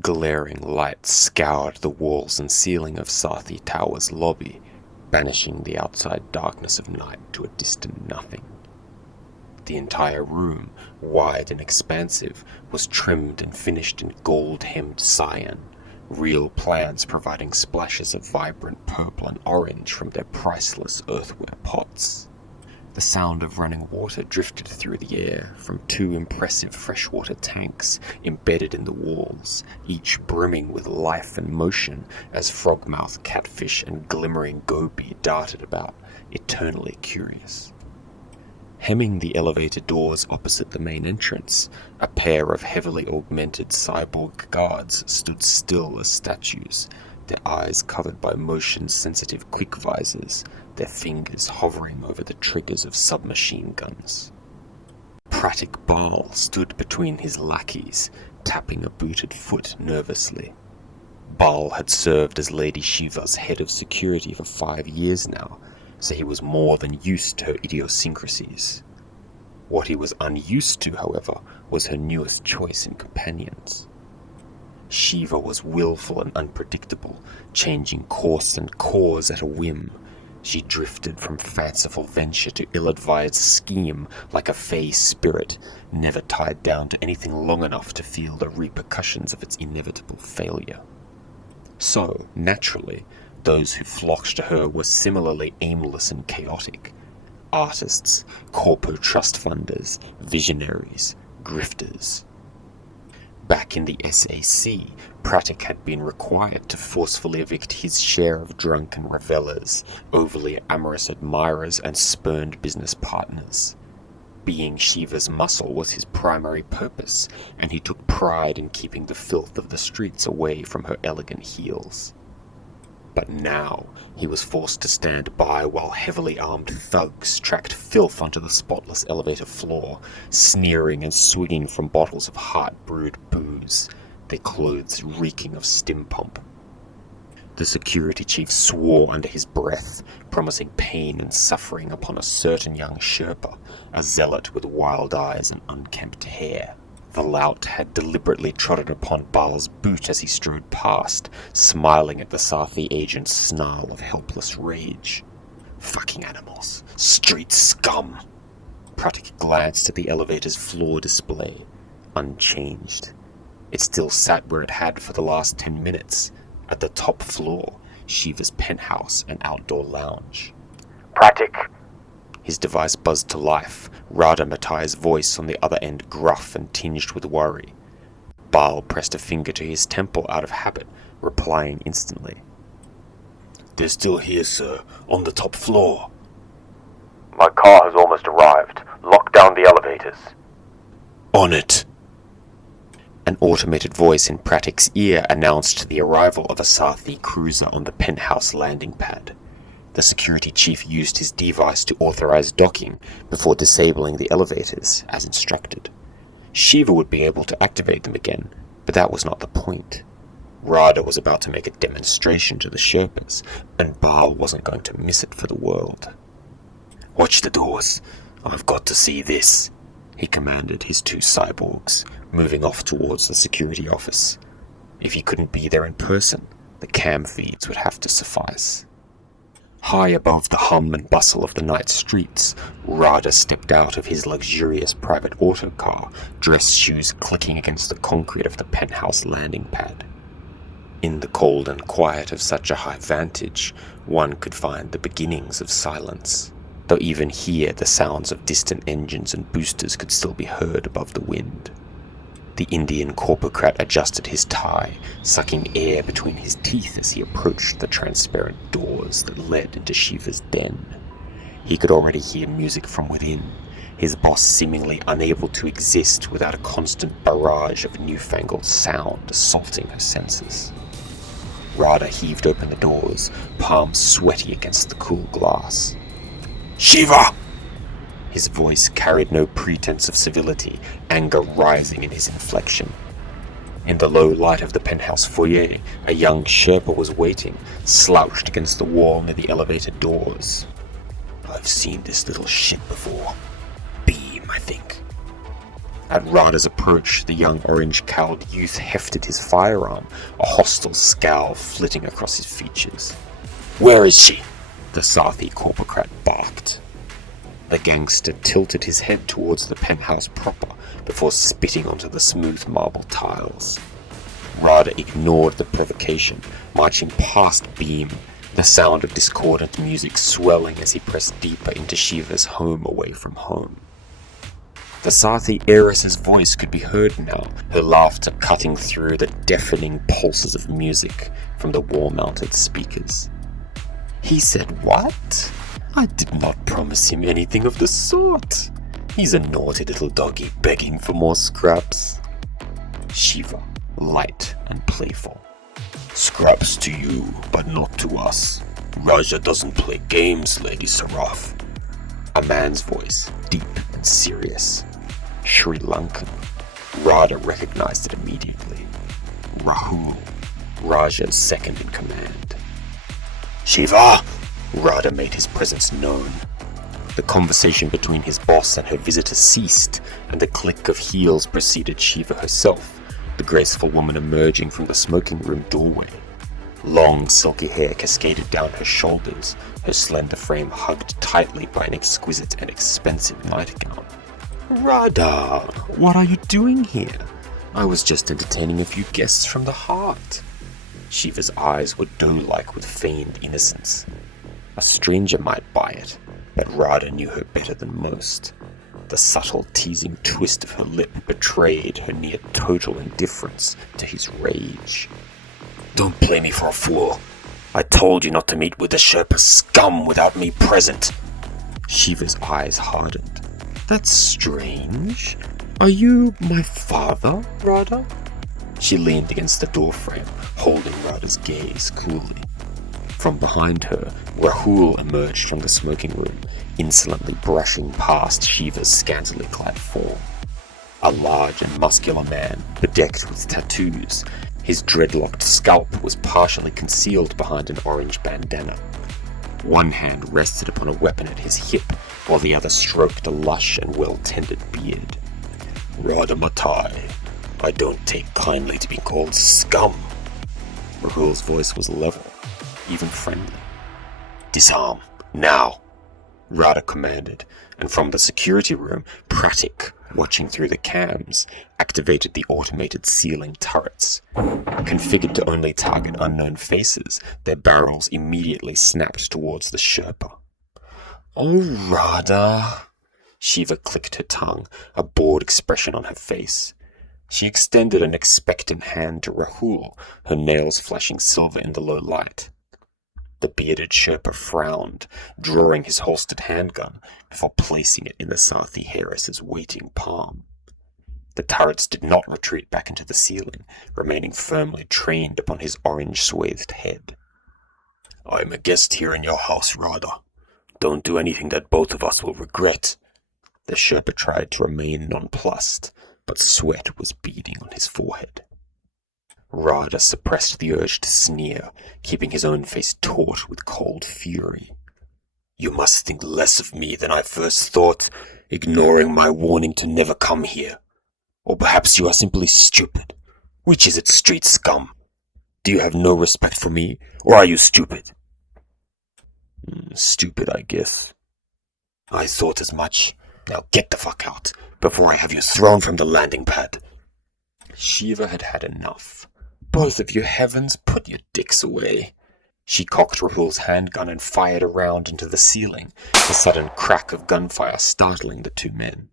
Glaring light scoured the walls and ceiling of Sarthi Tower's lobby, banishing the outside darkness of night to a distant nothing. The entire room, wide and expansive, was trimmed and finished in gold-hemmed cyan, real plants providing splashes of vibrant purple and orange from their priceless earthenware pots. The sound of running water drifted through the air from 2 impressive freshwater tanks embedded in the walls, each brimming with life and motion as frogmouth catfish and glimmering goby darted about, eternally curious. Hemming the elevator doors opposite the main entrance, a pair of heavily augmented cyborg guards stood still as statues, their eyes covered by motion-sensitive quick visors, their fingers hovering over the triggers of submachine guns. Pratik Baal stood between his lackeys, tapping a booted foot nervously. Baal had served as Lady Shiva's head of security for 5 years now, so he was more than used to her idiosyncrasies. What he was unused to, however, was her newest choice in companions. Shiva was willful and unpredictable, changing course and cause at a whim. She drifted from fanciful venture to ill-advised scheme like a fey spirit, never tied down to anything long enough to feel the repercussions of its inevitable failure. So, naturally, those who flocked to her were similarly aimless and chaotic. Artists, corpo trust funders, visionaries, grifters. Back in the SAC, Pratik had been required to forcefully evict his share of drunken revellers, overly amorous admirers, and spurned business partners. Being Shiva's muscle was his primary purpose, and he took pride in keeping the filth of the streets away from her elegant heels. But now he was forced to stand by while heavily armed thugs tracked filth onto the spotless elevator floor, sneering and swigging from bottles of heart-brewed booze, their clothes reeking of stim pump. The security chief swore under his breath, promising pain and suffering upon a certain young Sherpa, a zealot with wild eyes and unkempt hair. The lout had deliberately trodden upon Baal's boot as he strode past, smiling at the Sarthi agent's snarl of helpless rage. Fucking animals. Street scum! Pratik glanced at the elevator's floor display, unchanged. It still sat where it had for the last 10 minutes, at the top floor, Shiva's penthouse and outdoor lounge. Pratik! His device buzzed to life, Radha Matai's voice on the other end gruff and tinged with worry. Baal pressed a finger to his temple out of habit, replying instantly. They're still here, sir, on the top floor. My car has almost arrived. Lock down the elevators. On it! An automated voice in Pratik's ear announced the arrival of a Sarthi cruiser on the penthouse landing pad. The security chief used his device to authorize docking before disabling the elevators, as instructed. Shiva would be able to activate them again, but that was not the point. Radha was about to make a demonstration to the Sherpas, and Baal wasn't going to miss it for the world. Watch the doors. I've got to see this, he commanded his 2 cyborgs, moving off towards the security office. If he couldn't be there in person, the cam feeds would have to suffice. High above the hum and bustle of the night streets, Radha stepped out of his luxurious private autocar, dress shoes clicking against the concrete of the penthouse landing pad. In the cold and quiet of such a high vantage, one could find the beginnings of silence, though even here the sounds of distant engines and boosters could still be heard above the wind. The Indian corpocrat adjusted his tie, sucking air between his teeth as he approached the transparent doors that led into Shiva's den. He could already hear music from within, his boss seemingly unable to exist without a constant barrage of newfangled sound assaulting her senses. Radha heaved open the doors, palms sweaty against the cool glass. Shiva! His voice carried no pretense of civility, anger rising in his inflection. In the low light of the penthouse foyer, a young Sherpa was waiting, slouched against the wall near the elevator doors. I've seen this little shit before. Beam, I think. At Rada's approach, the young orange-cowled youth hefted his firearm, a hostile scowl flitting across his features. Where is she? The Sathi corpocrat barked. The gangster tilted his head towards the penthouse proper before spitting onto the smooth marble tiles. Rada ignored the provocation, marching past Beam, the sound of discordant music swelling as he pressed deeper into Shiva's home away from home. The Sathi heiress's voice could be heard now, her laughter cutting through the deafening pulses of music from the wall-mounted speakers. He said what? I did not promise him anything of the sort. He's a naughty little doggy begging for more scraps. Shiva, light and playful. Scraps to you, but not to us. Raja doesn't play games, Lady Saraf. A man's voice, deep and serious. Sri Lankan. Rada recognized it immediately. Rahul, Raja's second in command. Shiva! Rada made his presence known. The conversation between his boss and her visitor ceased, and the click of heels preceded Shiva herself, the graceful woman emerging from the smoking room doorway. Long, silky hair cascaded down her shoulders, her slender frame hugged tightly by an exquisite and expensive nightgown. Rada, what are you doing here? I was just entertaining a few guests from the heart. Shiva's eyes were doe-like with feigned innocence. A stranger might buy it, but Rada knew her better than most. The subtle, teasing twist of her lip betrayed her near-total indifference to his rage. Don't play me for a fool. I told you not to meet with the Sherpa scum without me present. Shiva's eyes hardened. That's strange. Are you my father, Rada? She leaned against the doorframe, holding Rada's gaze coolly. From behind her, Rahul emerged from the smoking room, insolently brushing past Shiva's scantily clad form. A large and muscular man, bedecked with tattoos, his dreadlocked scalp was partially concealed behind an orange bandana. One hand rested upon a weapon at his hip, while the other stroked a lush and well-tended beard. Rada Matai, I don't take kindly to be called scum. Rahul's voice was level, even friendly. Disarm, now, Rada commanded, and from the security room, Pratik, watching through the cams, activated the automated ceiling turrets. Configured to only target unknown faces, their barrels immediately snapped towards the Sherpa. Oh, Rada! Shiva clicked her tongue, a bored expression on her face. She extended an expectant hand to Rahul, her nails flashing silver in the low light. The bearded Sherpa frowned, drawing his holstered handgun before placing it in the Sathi heiress's waiting palm. The turrets did not retreat back into the ceiling, remaining firmly trained upon his orange-swathed head. I'm a guest here in your house, Rada. Don't do anything that both of us will regret. The Sherpa tried to remain nonplussed, but sweat was beading on his forehead. Rada suppressed the urge to sneer, keeping his own face taut with cold fury. You must think less of me than I first thought, ignoring my warning to never come here. Or perhaps you are simply stupid. Which is it, street scum? Do you have no respect for me, or are you stupid? Stupid, I guess. I thought as much. Now get the fuck out, before I have you thrown from the landing pad. Shiva had had enough. Both of you heavens, put your dicks away. She cocked Rahul's handgun and fired a round into the ceiling, the sudden crack of gunfire startling the two men.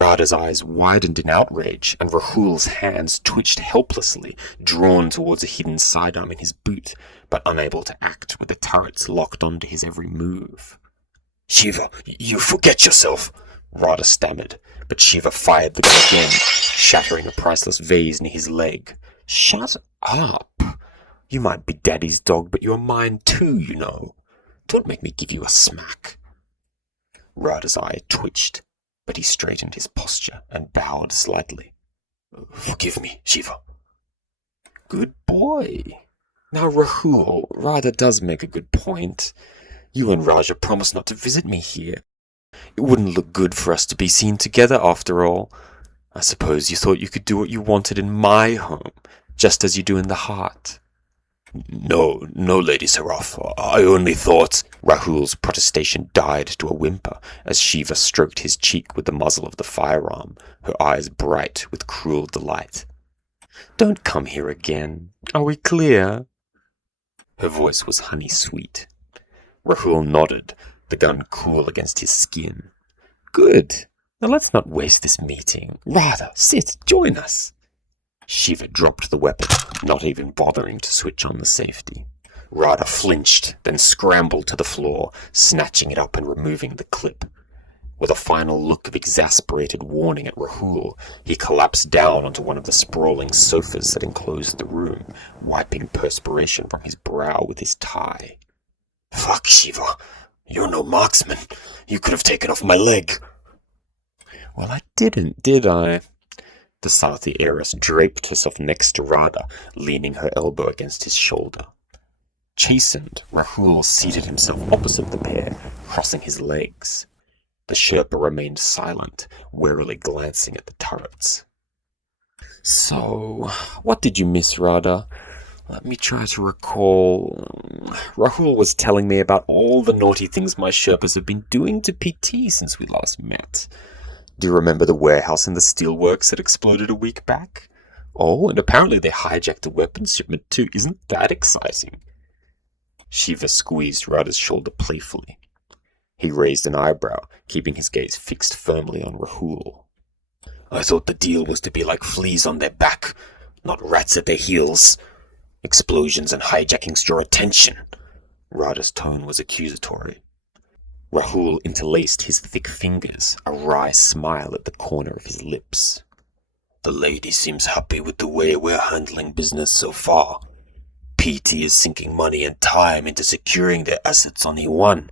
Rada's eyes widened in outrage, and Rahul's hands twitched helplessly, drawn towards a hidden sidearm in his boot, but unable to act with the turrets locked onto his every move. Shiva, you forget yourself, Rada stammered, but Shiva fired the gun again, shattering a priceless vase near his leg. Shut up! You might be Daddy's dog, but you're mine too, you know. Don't make me give you a smack. Rada's eye twitched, but he straightened his posture and bowed slightly. Forgive me, Shiva. Good boy. Now, Rahul, Rada does make a good point. You and Raja promised not to visit me here. It wouldn't look good for us to be seen together after all. I suppose you thought you could do what you wanted in my home, just as you do in the heart. No, Lady Seraph. I only thought... Rahul's protestation died to a whimper as Shiva stroked his cheek with the muzzle of the firearm, her eyes bright with cruel delight. Don't come here again. Are we clear? Her voice was honey-sweet. Rahul nodded, the gun cool against his skin. Good. Now let's not waste this meeting. Radha, sit, join us. Shiva dropped the weapon, not even bothering to switch on the safety. Radha flinched, then scrambled to the floor, snatching it up and removing the clip. With a final look of exasperated warning at Rahul, he collapsed down onto one of the sprawling sofas that enclosed the room, wiping perspiration from his brow with his tie. Fuck, Shiva. You're no marksman. You could have taken off my leg. Well, I didn't, did I? The Sathi heiress draped herself next to Radha, leaning her elbow against his shoulder. Chastened, Rahul seated himself opposite the pair, crossing his legs. The Sherpa remained silent, warily glancing at the turrets. So, what did you miss, Radha? Let me try to recall. Rahul was telling me about all the naughty things my Sherpas have been doing to PT since we last met. Do you remember the warehouse in the steelworks that exploded a week back? Oh, and apparently they hijacked a weapons shipment too. Isn't that exciting? Shiva squeezed Radha's shoulder playfully. He raised an eyebrow, keeping his gaze fixed firmly on Rahul. I thought the deal was to be like fleas on their back, not rats at their heels. Explosions and hijackings draw attention. Radha's tone was accusatory. Rahul interlaced his thick fingers, a wry smile at the corner of his lips. The lady seems happy with the way we're handling business so far. PT is sinking money and time into securing their assets on E1,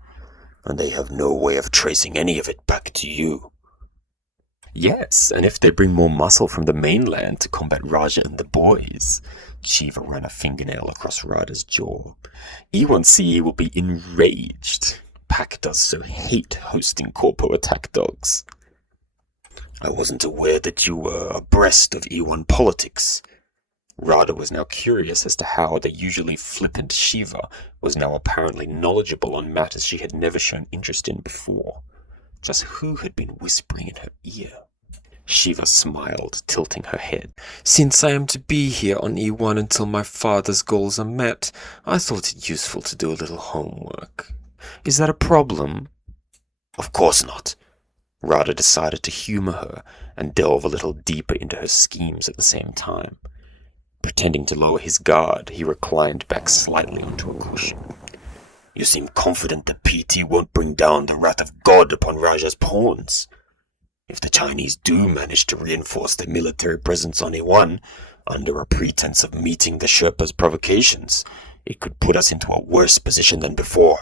and they have no way of tracing any of it back to you. Yes, and if they bring more muscle from the mainland to combat Raja and the boys... Shiva ran a fingernail across Radha's jaw. E1CE will be enraged. Pack does so hate hosting corpo attack dogs. I wasn't aware that you were abreast of E1 politics. Radha was now curious as to how the usually flippant Shiva was now apparently knowledgeable on matters she had never shown interest in before. Just who had been whispering in her ear? Shiva smiled, tilting her head. Since I am to be here on E1 until my father's goals are met, I thought it useful to do a little homework. Is that a problem? Of course not. Radha decided to humor her and delve a little deeper into her schemes at the same time. Pretending to lower his guard, he reclined back slightly onto a cushion. You seem confident that PT won't bring down the wrath of God upon Raja's pawns. If the Chinese do manage to reinforce their military presence on E1, under a pretense of meeting the Sherpa's provocations, it could put us into a worse position than before.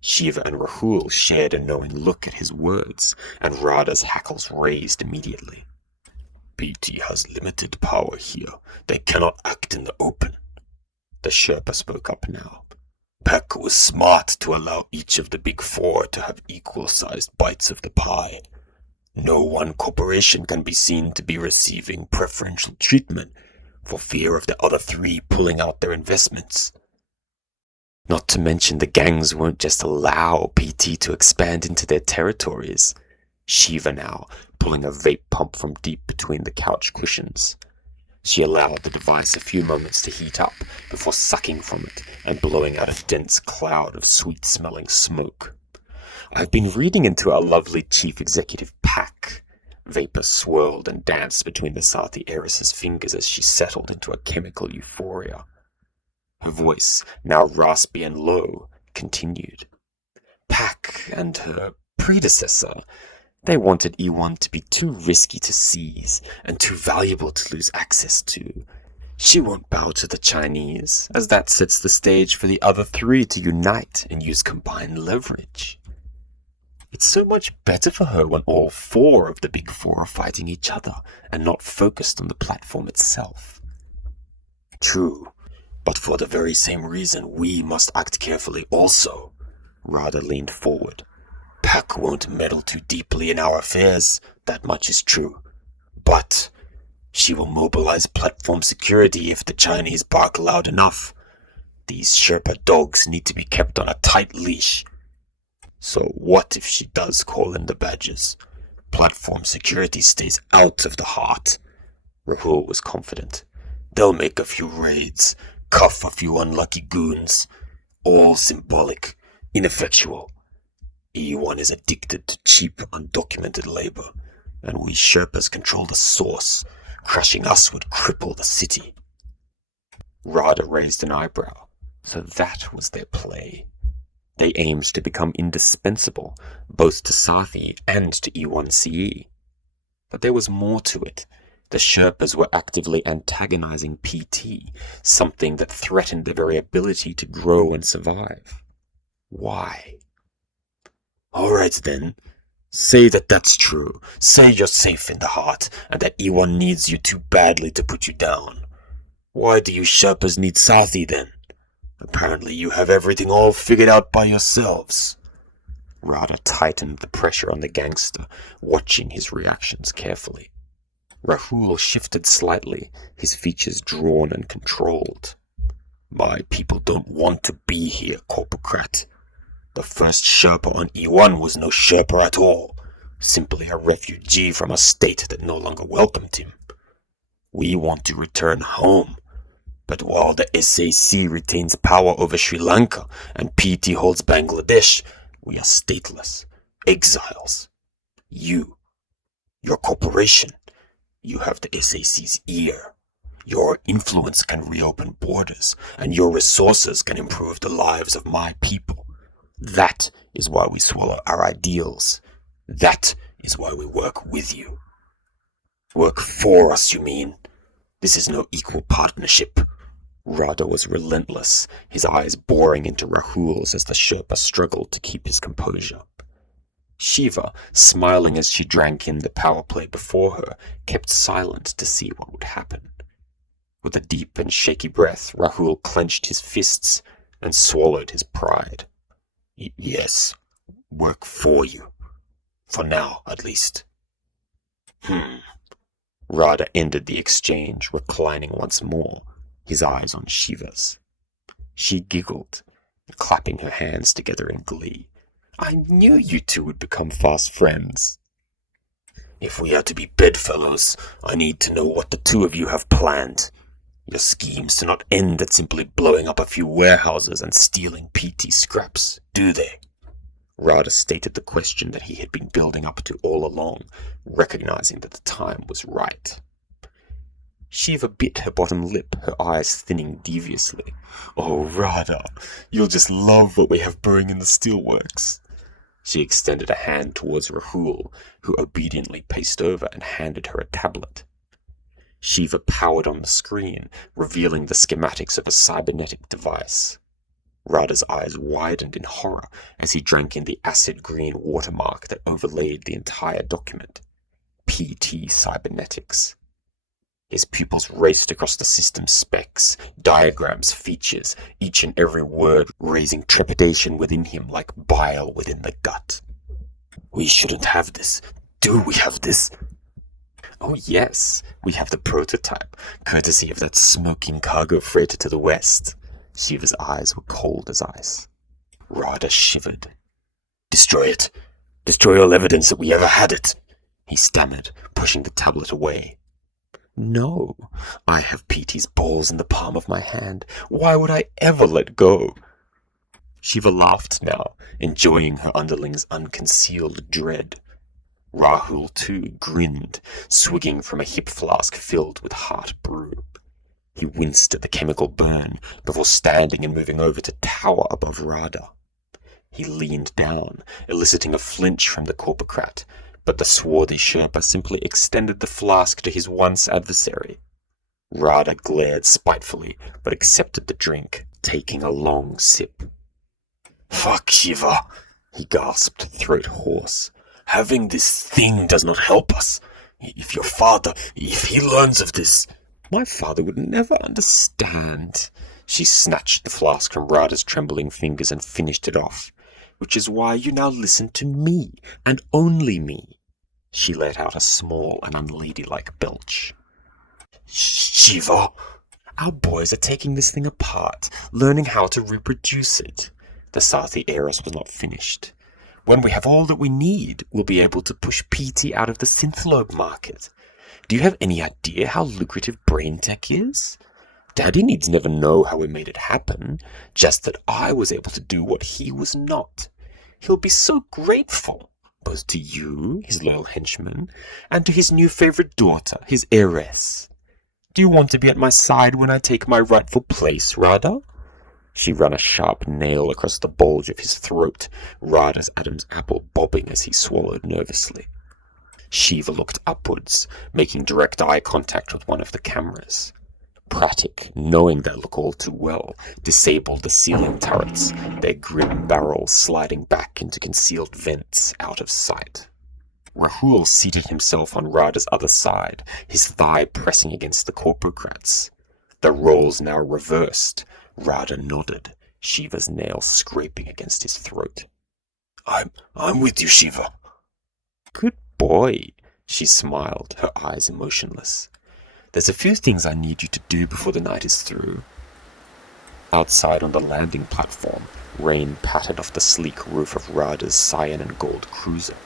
Shiva and Rahul shared a knowing look at his words, and Radha's hackles raised immediately. PT has limited power here. They cannot act in the open. The Sherpa spoke up now. Peck was smart to allow each of the big four to have equal-sized bites of the pie. No one corporation can be seen to be receiving preferential treatment for fear of the other three pulling out their investments. Not to mention the gangs won't just allow PT to expand into their territories. Shiva now, pulling a vape pump from deep between the couch cushions. She allowed the device a few moments to heat up before sucking from it and blowing out a dense cloud of sweet-smelling smoke. I've been reading into our lovely chief executive Pack. Vapor swirled and danced between the Sathi heiress's fingers as she settled into a chemical euphoria. Her voice, now raspy and low, continued. Pack and her predecessor, they wanted E1 to be too risky to seize and too valuable to lose access to. She won't bow to the Chinese, as that sets the stage for the other three to unite and use combined leverage. It's so much better for her when all four of the big four are fighting each other and not focused on the platform itself. True, But for the very same reason, we must act carefully also. Rada leaned forward. Pac won't meddle too deeply in our affairs, that much is true. But she will mobilize platform security if the Chinese bark loud enough. These Sherpa dogs need to be kept on a tight leash. So what if she does call in the badges? Platform security stays out of the heart. Rahul was confident. They'll make a few raids, cuff a few unlucky goons. All symbolic, ineffectual. E1 is addicted to cheap, undocumented labor, and we Sherpas control the source. Crushing us would cripple the city. Rada raised an eyebrow. So that was their play. They aimed to become indispensable, both to Sathi and to E1CE. But there was more to it. The Sherpas were actively antagonizing PT, something that threatened their very ability to grow and survive. Why? All right then. Say that that's true. Say you're safe in the heart, and that E1 needs you too badly to put you down. Why do you Sherpas need Sathi then? Apparently you have everything all figured out by yourselves. Rada tightened the pressure on the gangster, watching his reactions carefully. Rahul shifted slightly, his features drawn and controlled. My people don't want to be here, Corpocrat. The first Sherpa on E1 was no Sherpa at all, simply a refugee from a state that no longer welcomed him. We want to return home. But while the SAC retains power over Sri Lanka and PT holds Bangladesh, we are stateless, exiles. Your corporation, you have the SAC's ear. Your influence can reopen borders, and your resources can improve the lives of my people. That is why we swallow our ideals. That is why we work with you. Work for us, you mean? This is no equal partnership. Rada was relentless, his eyes boring into Rahul's as the Sherpa struggled to keep his composure. Shiva, smiling as she drank in the power play before her, kept silent to see what would happen. With a deep and shaky breath, Rahul clenched his fists and swallowed his pride. Yes, work for you. For now, at least. Rada ended the exchange, reclining once more, his eyes on Shiva's. She giggled, clapping her hands together in glee. I knew you two would become fast friends. If we are to be bedfellows, I need to know what the two of you have planned. Your schemes do not end at simply blowing up a few warehouses and stealing PT scraps, do they? Rada stated the question that he had been building up to all along, recognizing that the time was right. Shiva bit her bottom lip, her eyes thinning deviously. Oh, Rada, you'll just love what we have brewing in the steelworks. She extended a hand towards Rahul, who obediently paced over and handed her a tablet. Shiva powered on the screen, revealing the schematics of a cybernetic device. Rada's eyes widened in horror as he drank in the acid-green watermark that overlaid the entire document. PT Cybernetics. His pupils raced across the system's specs, diagrams, features, each and every word raising trepidation within him like bile within the gut. We shouldn't have this. Do we have this? Oh yes, we have the prototype, courtesy of that smoking cargo freighter to the west. Shiva's eyes were cold as ice. Rada shivered. Destroy it. Destroy all evidence that we ever had it, he stammered, pushing the tablet away. No, I have PT's balls in the palm of my hand. Why would I ever let go? Shiva laughed now, enjoying her underling's unconcealed dread. Rahul, too, grinned, swigging from a hip flask filled with heart brew. He winced at the chemical burn before standing and moving over to tower above Rada. He leaned down, eliciting a flinch from the corpocrat, but the swarthy Sherpa simply extended the flask to his once adversary. Rada glared spitefully, but accepted the drink, taking a long sip. Fuck, Shiva, he gasped, throat hoarse. Having this thing does not help us. If your father, if he learns of this... My father would never understand. She snatched the flask from Rada's trembling fingers and finished it off. "Which is why you now listen to me, and only me." She let out a small and unladylike belch. "Shiva!" "Our boys are taking this thing apart, learning how to reproduce it." The Sathi heiress was not finished. "When we have all that we need, we'll be able to push PT out of the synthlobe market. Do you have any idea how lucrative brain tech is? Daddy needs never know how we made it happen, just that I was able to do what he was not. He'll be so grateful, both to you, his loyal henchman, and to his new favorite daughter, his heiress. Do you want to be at my side when I take my rightful place, Rada?" She ran a sharp nail across the bulge of his throat, Rada's Adam's apple bobbing as he swallowed nervously. Shiva looked upwards, making direct eye contact with one of the cameras. Pratik, knowing that look all too well, disabled the ceiling turrets, their grim barrels sliding back into concealed vents out of sight. Rahul seated himself on Rada's other side, his thigh pressing against the corpocrat's. The roles now reversed. Rada nodded, Shiva's nail scraping against his throat. I'm with you, Shiva." "Good boy," she smiled, her eyes emotionless. "There's a few things I need you to do before the night is through." Outside on the landing platform, rain pattered off the sleek roof of Rada's cyan and gold cruiser,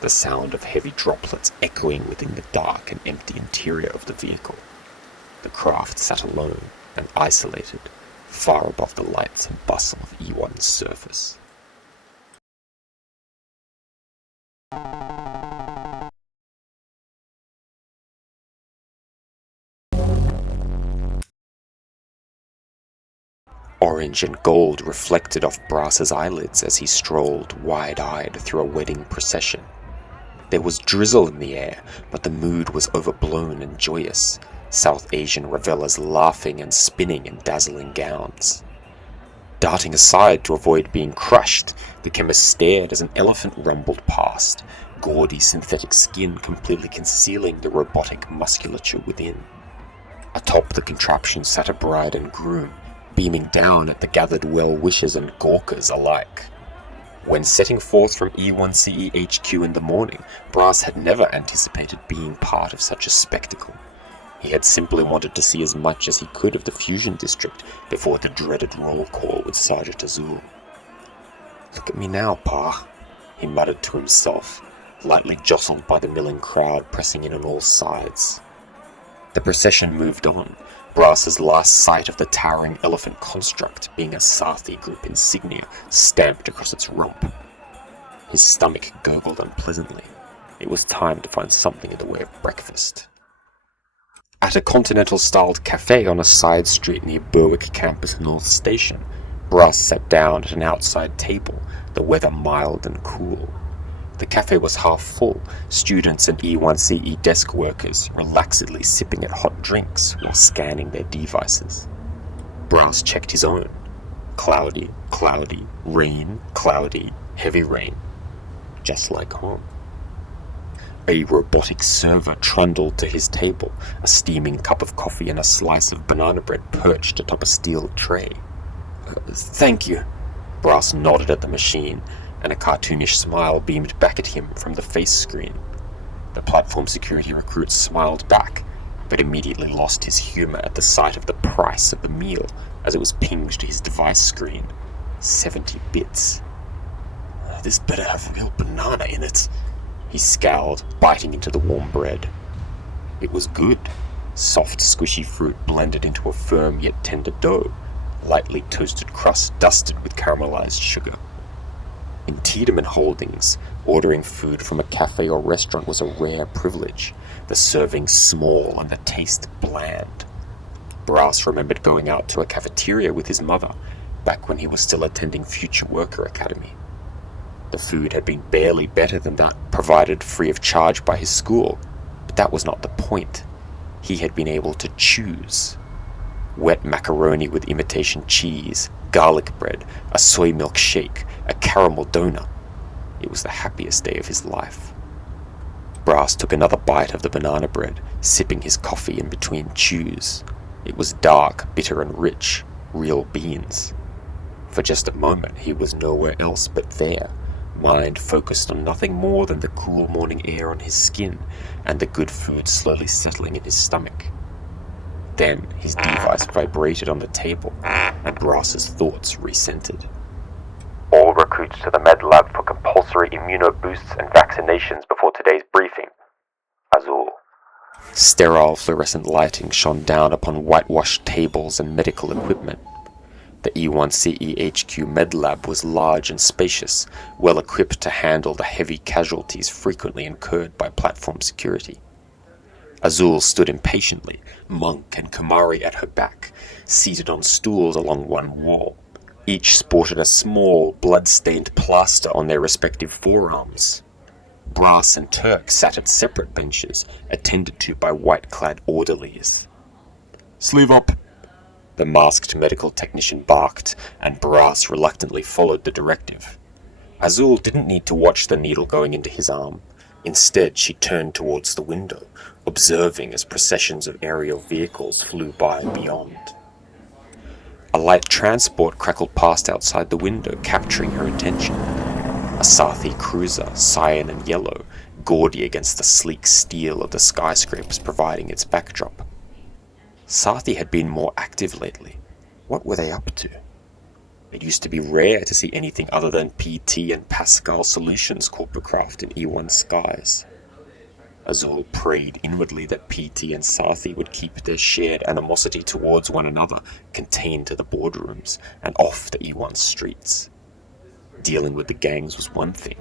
the sound of heavy droplets echoing within the dark and empty interior of the vehicle. The craft sat alone and isolated, far above the lights and bustle of E1's surface. Orange and gold reflected off Brass's eyelids as he strolled wide-eyed through a wedding procession. There was drizzle in the air, but the mood was overblown and joyous, South Asian revelers laughing and spinning in dazzling gowns. Darting aside to avoid being crushed, the chemist stared as an elephant rumbled past, gaudy synthetic skin completely concealing the robotic musculature within. Atop the contraption sat a bride and groom, beaming down at the gathered well-wishers and gawkers alike. When setting forth from E1CE HQ in the morning, Brass had never anticipated being part of such a spectacle. He had simply wanted to see as much as he could of the fusion district before the dreaded roll call with Sergeant Azul. "Look at me now, Pa," he muttered to himself, lightly jostled by the milling crowd pressing in on all sides. The procession moved on, Brass's last sight of the towering elephant construct being a Sathi group insignia stamped across its rump. His stomach gurgled unpleasantly. It was time to find something in the way of breakfast. At a continental-styled cafe on a side street near Berwick Campus North Station, Brass sat down at an outside table, the weather mild and cool. The cafe was half full, students and E1CE desk workers relaxedly sipping at hot drinks while scanning their devices. Brass checked his own. Cloudy, cloudy, rain, cloudy, heavy rain. Just like home. A robotic server trundled to his table, a steaming cup of coffee and a slice of banana bread perched atop a steel tray. "Thank you." Brass nodded at the machine, and a cartoonish smile beamed back at him from the face screen. The platform security recruit smiled back, but immediately lost his humor at the sight of the price of the meal as it was pinged to his device screen. 70 bits. "This better have real banana in it," he scowled, biting into the warm bread. It was good. Soft, squishy fruit blended into a firm yet tender dough, lightly toasted crust dusted with caramelized sugar. In Tiedemann Holdings, ordering food from a cafe or restaurant was a rare privilege, the serving small and the taste bland. Brass remembered going out to a cafeteria with his mother, back when he was still attending Future Worker Academy. The food had been barely better than that provided free of charge by his school, but that was not the point. He had been able to choose. Wet macaroni with imitation cheese, garlic bread, a soy milk shake, a caramel donut. It was the happiest day of his life. Brass took another bite of the banana bread, sipping his coffee in between chews. It was dark, bitter and rich. real beings. For just a moment, he was nowhere else but there, mind focused on nothing more than the cool morning air on his skin and the good food slowly settling in his stomach. Then his device vibrated on the table, and Brass's thoughts recentered. All recruits to the med lab for compulsory immunoboosts and vaccinations before today's briefing. Azul. Sterile fluorescent lighting shone down upon whitewashed tables and medical equipment. The E1CE HQ med lab was large and spacious, well equipped to handle the heavy casualties frequently incurred by platform security. Azul stood impatiently, Monk and Kamari at her back, seated on stools along one wall. Each sported a small, blood-stained plaster on their respective forearms. Brass and Turk sat at separate benches, attended to by white-clad orderlies. "Sleeve up!" the masked medical technician barked, and Brass reluctantly followed the directive. Azul didn't need to watch the needle going into his arm. Instead, she turned towards the window, observing as processions of aerial vehicles flew by beyond. A light transport crackled past outside the window, capturing her attention. A Sathi cruiser, cyan and yellow, gaudy against the sleek steel of the skyscrapers providing its backdrop. Sathi had been more active lately. What were they up to? It used to be rare to see anything other than PT and Pascal Solutions corporate craft in E1 skies. Azul prayed inwardly that PT and Sathi would keep their shared animosity towards one another contained to the boardrooms and off the E1 streets. Dealing with the gangs was one thing.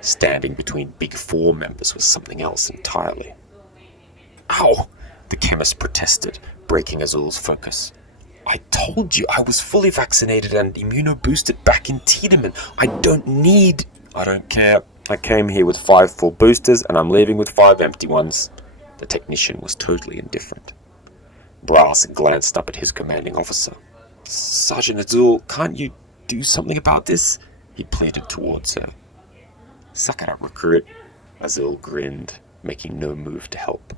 Standing between Big Four members was something else entirely. "Ow!" the chemist protested, breaking Azul's focus. "I told you I was fully vaccinated and immunoboosted back in Tiedemann. I don't care. I came here with 5 full boosters and I'm leaving with 5 empty ones." The technician was totally indifferent. Brass glanced up at his commanding officer. "Sergeant Azul, can't you do something about this?" he pleaded towards her. "Suck it up, recruit." Azul grinned, making no move to help.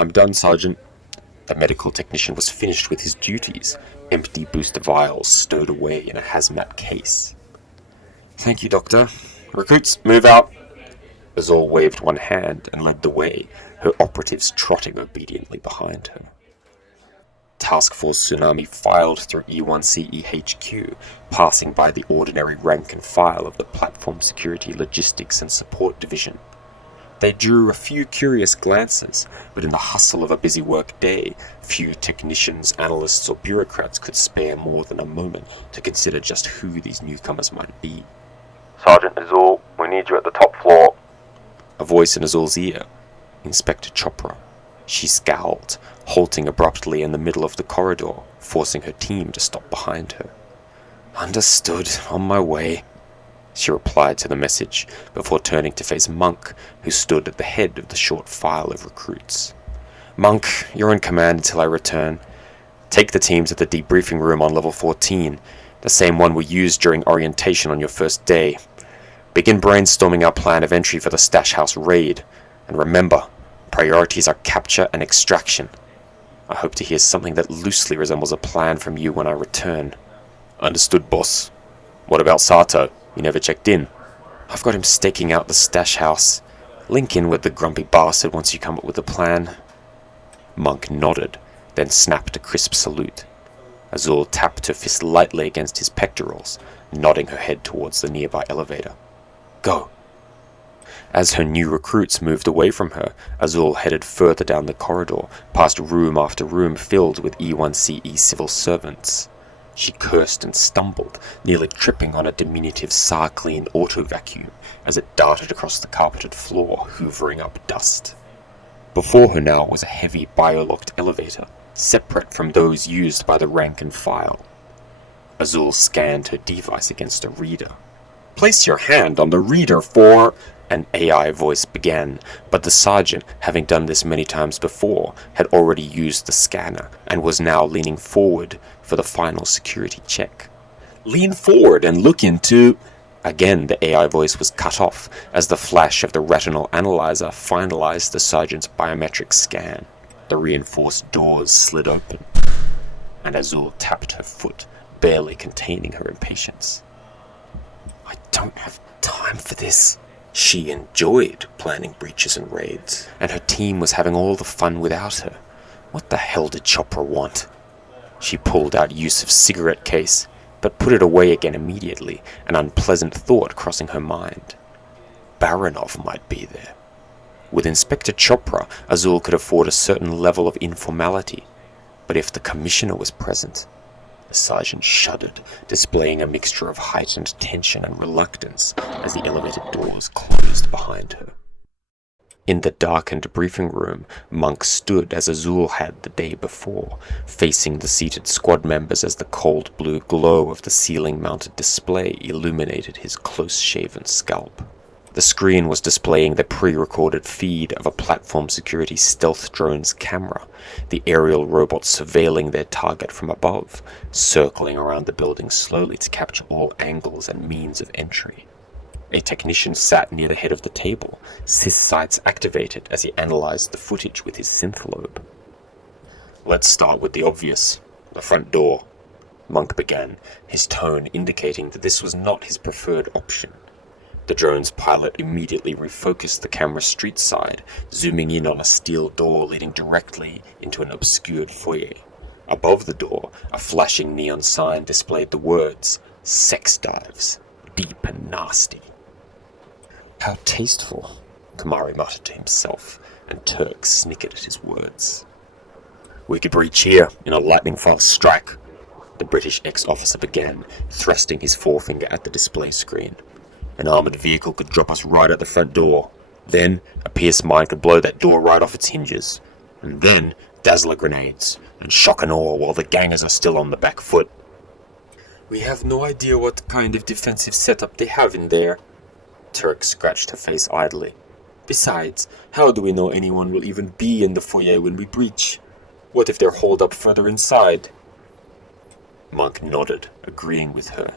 "I'm done, Sergeant." The medical technician was finished with his duties, empty booster vials stowed away in a hazmat case. "Thank you, Doctor. Recruits, move out." Azul waved one hand and led the way, her operatives trotting obediently behind her. Task Force Tsunami filed through E1CE HQ, passing by the ordinary rank and file of the Platform Security Logistics and Support Division. They drew a few curious glances, but in the hustle of a busy work day, few technicians, analysts, or bureaucrats could spare more than a moment to consider just who these newcomers might be. "Sergeant Azul, we need you at the top floor." A voice in Azul's ear. Inspector Chopra. She scowled, halting abruptly in the middle of the corridor, forcing her team to stop behind her. "Understood. On my way," she replied to the message, before turning to face Monk, who stood at the head of the short file of recruits. "Monk, you're in command until I return. Take the team to the debriefing room on level 14, the same one we used during orientation on your first day. Begin brainstorming our plan of entry for the Stash House raid, and remember, priorities are capture and extraction. I hope to hear something that loosely resembles a plan from you when I return." "Understood, boss. What about Sato? You never checked in." "I've got him staking out the Stash House. Link in with the grumpy bastard once you come up with a plan." Monk nodded, then snapped a crisp salute. Azul tapped her fist lightly against his pectorals, nodding her head towards the nearby elevator. "Go." As her new recruits moved away from her, Azul headed further down the corridor, past room after room filled with E1CE civil servants. She cursed and stumbled, nearly tripping on a diminutive Sarclean auto-vacuum as it darted across the carpeted floor, hoovering up dust. Before her now was a heavy biolocked elevator, separate from those used by the rank and file. Azul scanned her device against a reader. "Place your hand on the reader for—" an AI voice began, but the sergeant, having done this many times before, had already used the scanner and was now leaning forward for the final security check. "Lean forward and look into—" Again the AI voice was cut off as the flash of the retinal analyzer finalized the sergeant's biometric scan. The reinforced doors slid open. and Azul tapped her foot, barely containing her impatience. I don't have time for this. She enjoyed planning breaches and raids, and her team was having all the fun without her. What the hell did Chopra want? She pulled out Yusuf's cigarette case, but put it away again immediately, an unpleasant thought crossing her mind. Baranov might be there. With Inspector Chopra, Azul could afford a certain level of informality, but if the Commissioner was present... The sergeant shuddered, displaying a mixture of heightened tension and reluctance as the elevator doors closed behind her. In the darkened briefing room, Monk stood as Azul had the day before, facing the seated squad members as the cold blue glow of the ceiling-mounted display illuminated his close-shaven scalp. The screen was displaying the pre-recorded feed of a platform security stealth drone's camera, the aerial robot surveilling their target from above, circling around the building slowly to capture all angles and means of entry. A technician sat near the head of the table, his sights activated as he analyzed the footage with his synthlobe. Let's start with the obvious, the front door, Monk began, his tone indicating that this was not his preferred option. The drone's pilot immediately refocused the camera street side, zooming in on a steel door leading directly into an obscured foyer. Above the door, a flashing neon sign displayed the words, "Sex Dives, deep and nasty." How tasteful, Kamari muttered to himself, and Turk snickered at his words. We could breach here in a lightning-fast strike, the British ex-officer began, thrusting his forefinger at the display screen. An armored vehicle could drop us right at the front door. Then, a Pierce mine could blow that door right off its hinges. And then, dazzler grenades, and shock and awe while the gangers are still on the back foot. We have no idea what kind of defensive setup they have in there. Turk scratched her face idly. Besides, how do we know anyone will even be in the foyer when we breach? What if they're holed up further inside? Monk nodded, agreeing with her.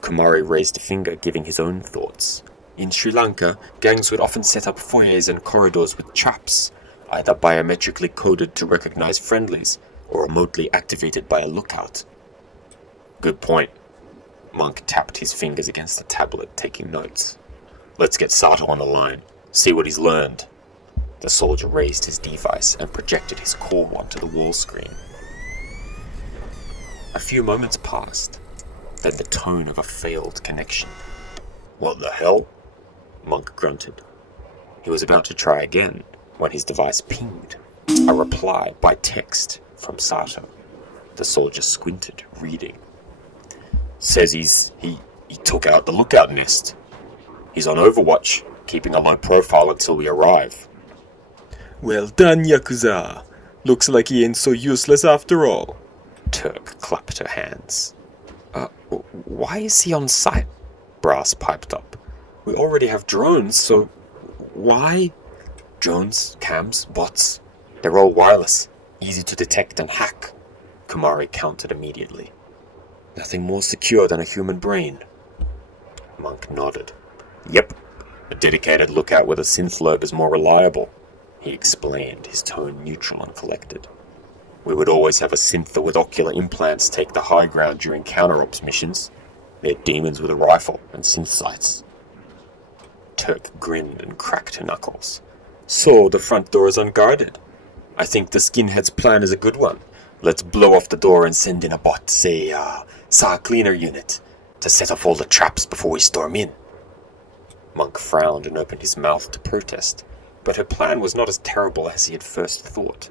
Kumari raised a finger, giving his own thoughts. In Sri Lanka, gangs would often set up foyers and corridors with traps, either biometrically coded to recognize friendlies, or remotely activated by a lookout. Good point. Monk tapped his fingers against the tablet, taking notes. Let's get Sato on the line, see what he's learned. The soldier raised his device and projected his call onto the wall screen. A few moments passed, then the tone of a failed connection. What the hell? Monk grunted. He was about to try again when his device pinged. A reply by text from Sato. The soldier squinted, reading. Says he took out the lookout nest. He's on Overwatch, keeping a low profile until we arrive. Well done, Yakuza. Looks like he ain't so useless after all. Turk clapped her hands. Why is he on site? Brass piped up. We already have drones, so why? Drones, cams, bots. They're all wireless, easy to detect and hack. Kumari countered immediately. Nothing more secure than a human brain. Monk nodded. Yep, a dedicated lookout with a synthlobe is more reliable, he explained, his tone neutral and collected. We would always have a synther with ocular implants take the high ground during counter-ops missions. They're demons with a rifle and synth sights. Turk grinned and cracked her knuckles. So the front door is unguarded. I think the skinhead's plan is a good one. Let's blow off the door and send in a bot, say, saw cleaner unit, to set off all the traps before we storm in. Monk frowned and opened his mouth to protest, but her plan was not as terrible as he had first thought.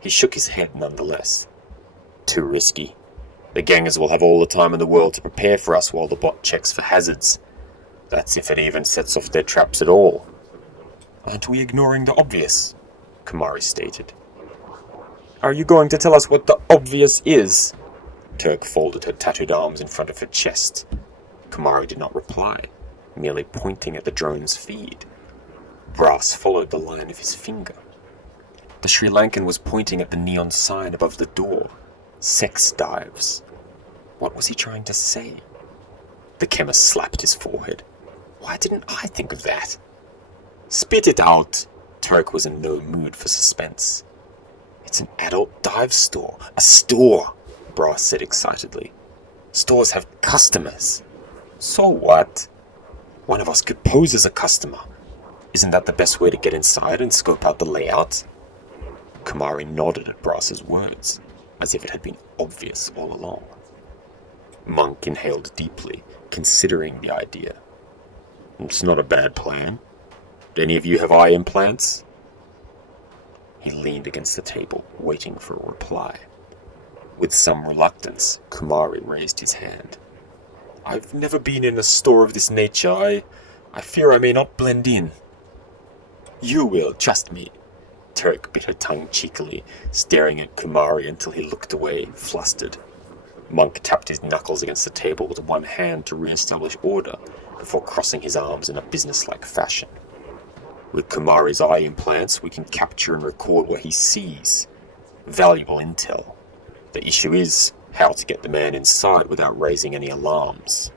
He shook his head nonetheless. Too risky. The gangers will have all the time in the world to prepare for us while the bot checks for hazards. That's if it even sets off their traps at all. Aren't we ignoring the obvious? Kumari stated. Are you going to tell us what the obvious is? Turk folded her tattooed arms in front of her chest. Kumari did not reply, merely pointing at the drone's feed. Brass followed the line of his finger. The Sri Lankan was pointing at the neon sign above the door. Sex dives. What was he trying to say? The chemist slapped his forehead. Why didn't I think of that? Spit it out! Turk was in no mood for suspense. It's an adult dive store. A store! Brass said excitedly. Stores have customers. So what? One of us could pose as a customer. Isn't that the best way to get inside and scope out the layout? Kumari nodded at Brass's words, as if it had been obvious all along. Monk inhaled deeply, considering the idea. It's not a bad plan. Do any of you have eye implants? He leaned against the table, waiting for a reply. With some reluctance, Kumari raised his hand. I've never been in a store of this nature. I fear I may not blend in. You will, trust me. Turk bit her tongue cheekily, staring at Kumari until he looked away, flustered. Monk tapped his knuckles against the table with one hand to re-establish order, before crossing his arms in a businesslike fashion. With Kumari's eye implants, we can capture and record what he sees. Valuable intel. The issue is how to get the man inside without raising any alarms.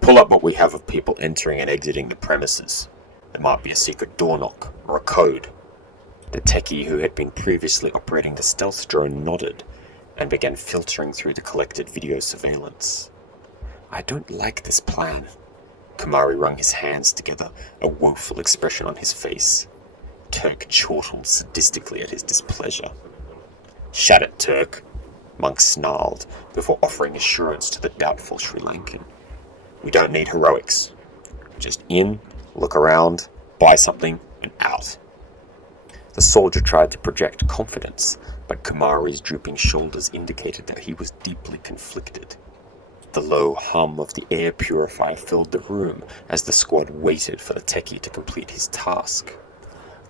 Pull up what we have of people entering and exiting the premises. There might be a secret door knock, or a code. The techie who had been previously operating the stealth drone nodded, and began filtering through the collected video surveillance. I don't like this plan. Kumari wrung his hands together, a woeful expression on his face. Turk chortled sadistically at his displeasure. Shut it, Turk, Monk snarled, before offering assurance to the doubtful Sri Lankan. We don't need heroics. Just in, look around, buy something, and out. The soldier tried to project confidence, but Kumari's drooping shoulders indicated that he was deeply conflicted. The low hum of the air purifier filled the room as the squad waited for the techie to complete his task.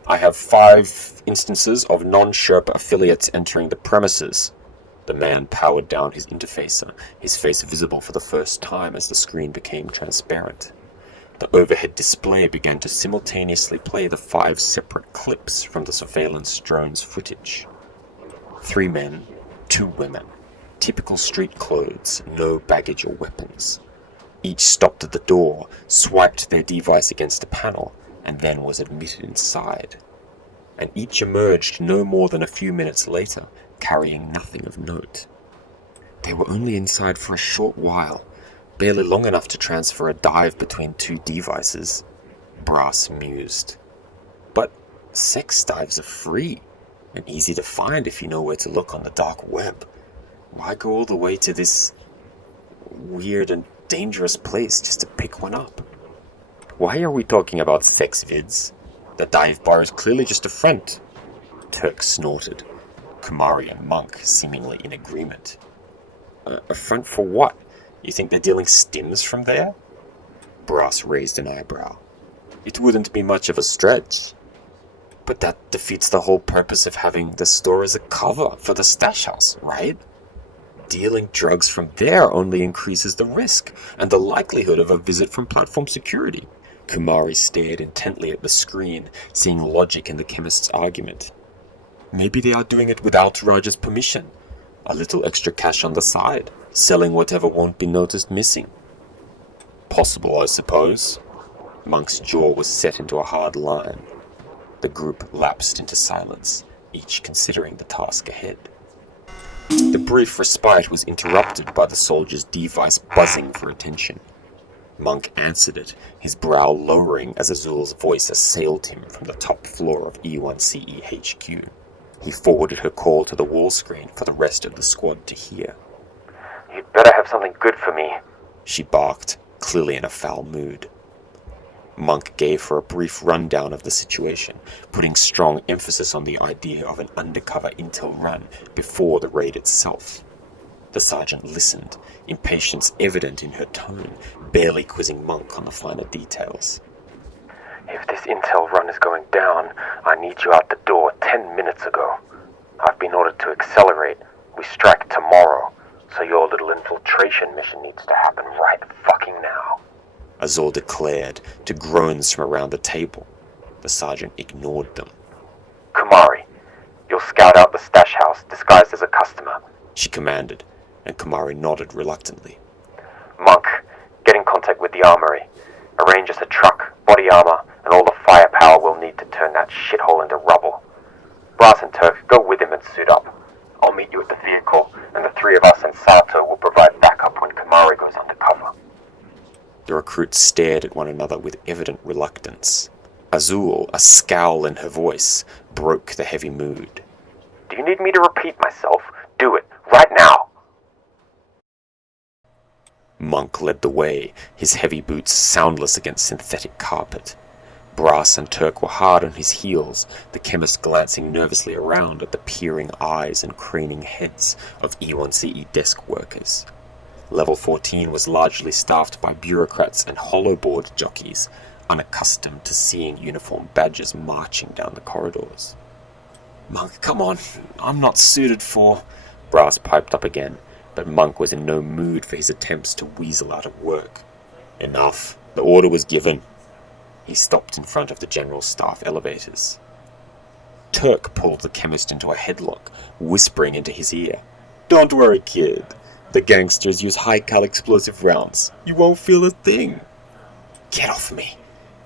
I have 5 instances of non-Sherpa affiliates entering the premises. The man powered down his interfacer, his face visible for the first time as the screen became transparent. The overhead display began to simultaneously play the 5 separate clips from the surveillance drone's footage. 3 men, 2 women. Typical street clothes, no baggage or weapons. Each stopped at the door, swiped their device against a panel, and then was admitted inside. And each emerged no more than a few minutes later, carrying nothing of note. They were only inside for a short while, barely long enough to transfer a dive between 2 devices, Brass mused. But sex dives are free, and easy to find if you know where to look on the dark web. Why go all the way to this weird and dangerous place just to pick one up? Why are we talking about sex vids? The dive bar is clearly just a front. Turk snorted, Kumari and Monk seemingly in agreement. A front for what? You think they're dealing stims from there? Brass raised an eyebrow. It wouldn't be much of a stretch. But that defeats the whole purpose of having the store as a cover for the stash house, right? Dealing drugs from there only increases the risk and the likelihood of a visit from platform security. Kumari stared intently at the screen, seeing logic in the chemist's argument. Maybe they are doing it without Raj's permission. A little extra cash on the side, selling whatever won't be noticed missing. Possible, I suppose. Monk's jaw was set into a hard line. The group lapsed into silence, each considering the task ahead. The brief respite was interrupted by the soldier's device buzzing for attention. Monk answered it, his brow lowering as Azul's voice assailed him from the top floor of E1CE HQ. He forwarded her call to the wall screen for the rest of the squad to hear. You'd better have something good for me, she barked, clearly in a foul mood. Monk gave her a brief rundown of the situation, putting strong emphasis on the idea of an undercover intel run before the raid itself. The sergeant listened, impatience evident in her tone, barely quizzing Monk on the finer details. If this intel run is going down, I need you out the door 10 minutes ago. I've been ordered to accelerate. We strike tomorrow, so your little infiltration mission needs to happen right fucking now. Azul declared, to groans from around the table. The sergeant ignored them. Kumari, you'll scout out the stash house disguised as a customer, she commanded, and Kumari nodded reluctantly. Monk, get in contact with the armory. Arrange us a truck, body armor, and all the firepower we'll need to turn that shithole into rubble. Brass and Turk, go with him and suit up. I'll I'll meet you at the vehicle, and the three of us and Sato will provide backup when Kamari goes undercover. The recruits stared at one another with evident reluctance. Azul, a scowl in her voice, broke the heavy mood. Do you need me to repeat myself? Do it, right now! Monk led the way, his heavy boots soundless against synthetic carpet. Brass and Turk were hard on his heels, the chemist glancing nervously around at the peering eyes and craning heads of E1CE desk workers. Level 14 was largely staffed by bureaucrats and hollowboard jockeys, unaccustomed to seeing uniform badges marching down the corridors. "Monk, come on, I'm not suited for..." Brass piped up again, but Monk was in no mood for his attempts to weasel out of work. Enough, the order was given. He stopped in front of the general staff elevators. Turk pulled the chemist into a headlock, whispering into his ear, "Don't worry, kid. The gangsters use high-cal explosive rounds. You won't feel a thing." "Get off me!"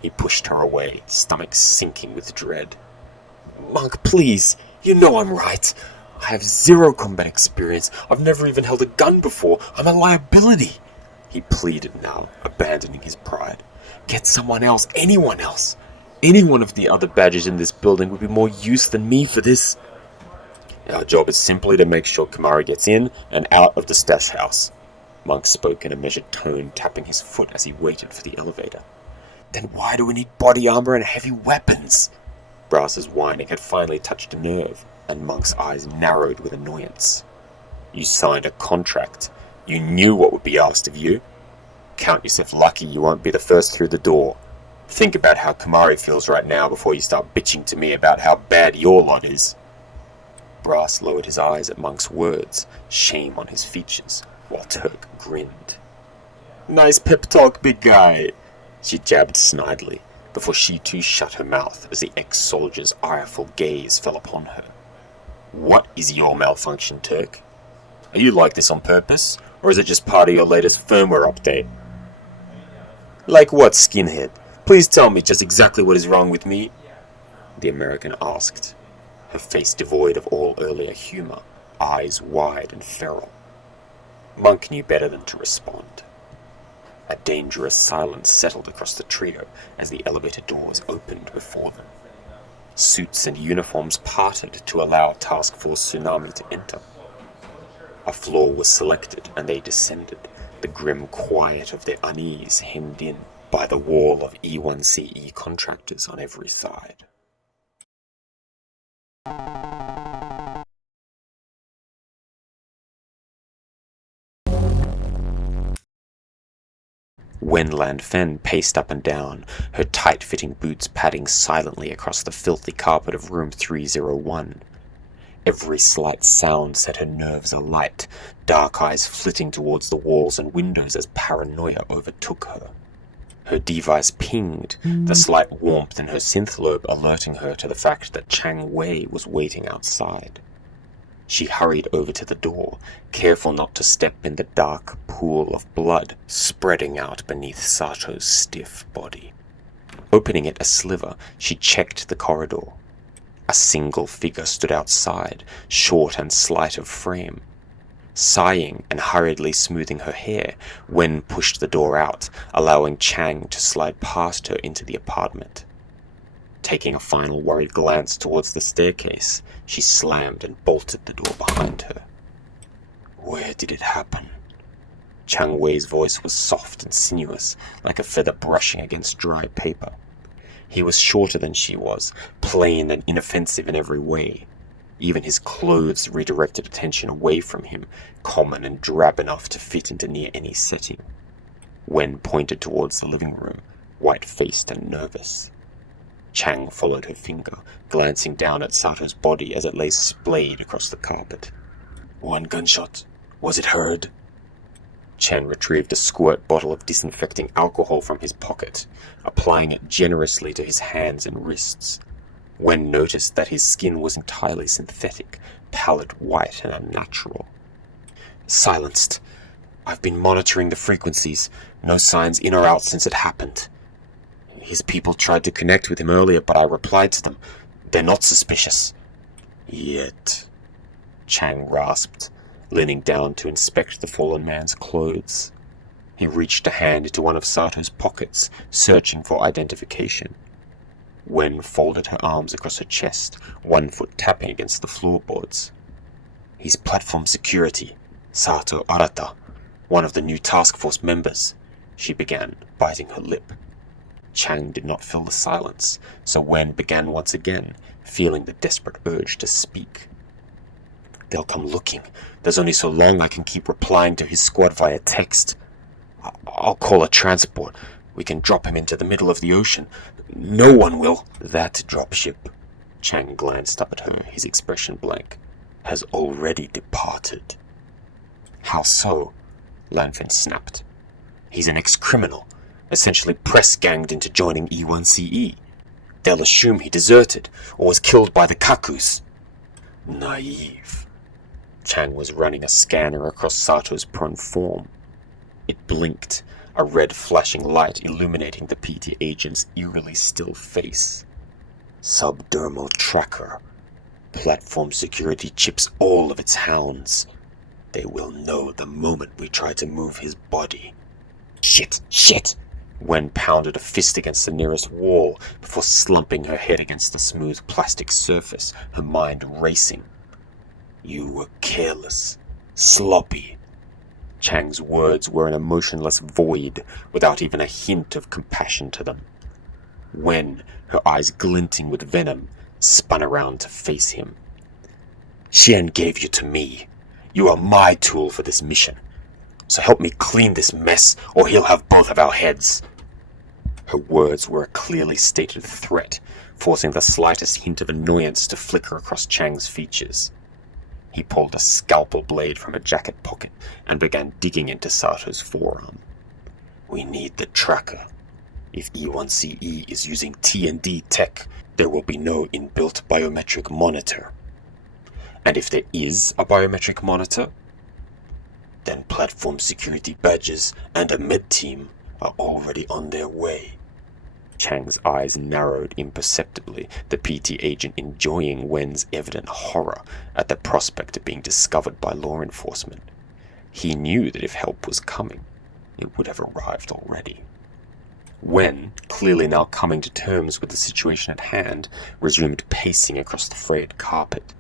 He pushed her away, stomach sinking with dread. "Monk, please. You know I'm right. I have zero combat experience. I've never even held a gun before. I'm a liability." He pleaded now, abandoning his pride. "Get someone else, anyone else. Any one of the other badges in this building would be more use than me for this." "Our job is simply to make sure Kamari gets in and out of the stash house." Monk spoke in a measured tone, tapping his foot as he waited for the elevator. "Then why do we need body armor and heavy weapons?" Brass's whining had finally touched a nerve, and Monk's eyes narrowed with annoyance. "You signed a contract. You knew what would be asked of you. Count yourself lucky you won't be the first through the door. Think about how Kamari feels right now before you start bitching to me about how bad your lot is." Brass lowered his eyes at Monk's words, shame on his features, while Turk grinned. "Nice pep talk, big guy," she jabbed snidely, before she too shut her mouth as the ex-soldier's ireful gaze fell upon her. "What is your malfunction, Turk? Are you like this on purpose, or is it just part of your latest firmware update?" "Like what, skinhead? Please tell me just exactly what is wrong with me," the American asked, her face devoid of all earlier humor, eyes wide and feral. Monk knew better than to respond. A dangerous silence settled across the trio as the elevator doors opened before them. Suits and uniforms parted to allow Task Force Tsunami to enter. A floor was selected and they descended, the grim quiet of their unease hemmed in by the wall of E1CE contractors on every side. Wen Lan Fen paced up and down, her tight-fitting boots padding silently across the filthy carpet of room 301. Every slight sound set her nerves alight, dark eyes flitting towards the walls and windows as paranoia overtook her. Her device pinged, the slight warmth in her synth lobe alerting her to the fact that Chang Wei was waiting outside. She hurried over to the door, careful not to step in the dark pool of blood spreading out beneath Sato's stiff body. Opening it a sliver, she checked the corridor. A single figure stood outside, short and slight of frame. Sighing and hurriedly smoothing her hair, Wen pushed the door out, allowing Chang to slide past her into the apartment. Taking a final worried glance towards the staircase, she slammed and bolted the door behind her. "Where did it happen?" Chang Wei's voice was soft and sinuous, like a feather brushing against dry paper. He was shorter than she was, plain and inoffensive in every way. Even his clothes redirected attention away from him, common and drab enough to fit into near any setting. Wen pointed towards the living room, white-faced and nervous. Chang followed her finger, glancing down at Sato's body as it lay splayed across the carpet. "One gunshot. Was it heard?" Chen retrieved a squirt bottle of disinfecting alcohol from his pocket, applying it generously to his hands and wrists. Wen noticed that his skin was entirely synthetic, pallid white and unnatural. "Silenced. I've been monitoring the frequencies. No signs in or out since it happened. His people tried to connect with him earlier, but I replied to them. They're not suspicious. Yet." Chang rasped, leaning down to inspect the fallen man's clothes. He reached a hand into one of Sato's pockets, searching for identification. Wen folded her arms across her chest, one foot tapping against the floorboards. "He's platform security, Sato Arata, one of the new task force members," she began, biting her lip. Chang did not fill the silence, so Wen began once again, feeling the desperate urge to speak. "They'll come looking. There's only so long I can keep replying to his squad via text. I'll call a transport. We can drop him into the middle of the ocean. No one will." "That dropship," Chang glanced up at her, his expression blank, "has already departed." "How so?" Lanfin snapped. "He's an ex-criminal, essentially press-ganged into joining E1CE. They'll assume he deserted, or was killed by the Kakus." "Naive." Chang was running a scanner across Sato's prone form. It blinked, a red flashing light illuminating the PT agent's eerily still face. "Subdermal tracker. Platform security chips all of its hounds. They will know the moment we try to move his body." "Shit! Shit!" Wen pounded a fist against the nearest wall before slumping her head against the smooth plastic surface, her mind racing. "You were careless, sloppy." Chang's words were an emotionless void, without even a hint of compassion to them. Wen, her eyes glinting with venom, spun around to face him. "Xian gave you to me. You are my tool for this mission. So help me clean this mess, or he'll have both of our heads." Her words were a clearly stated threat, forcing the slightest hint of annoyance to flicker across Chang's features. He pulled a scalpel blade from a jacket pocket and began digging into Sato's forearm. "We need the tracker. If E1CE is using T&D tech, there will be no inbuilt biometric monitor. And if there is a biometric monitor, then platform security badges and a med team are already on their way." Chang's eyes narrowed imperceptibly, the PT agent enjoying Wen's evident horror at the prospect of being discovered by law enforcement. He knew that if help was coming, it would have arrived already. Wen, clearly now coming to terms with the situation at hand, resumed pacing across the frayed carpet.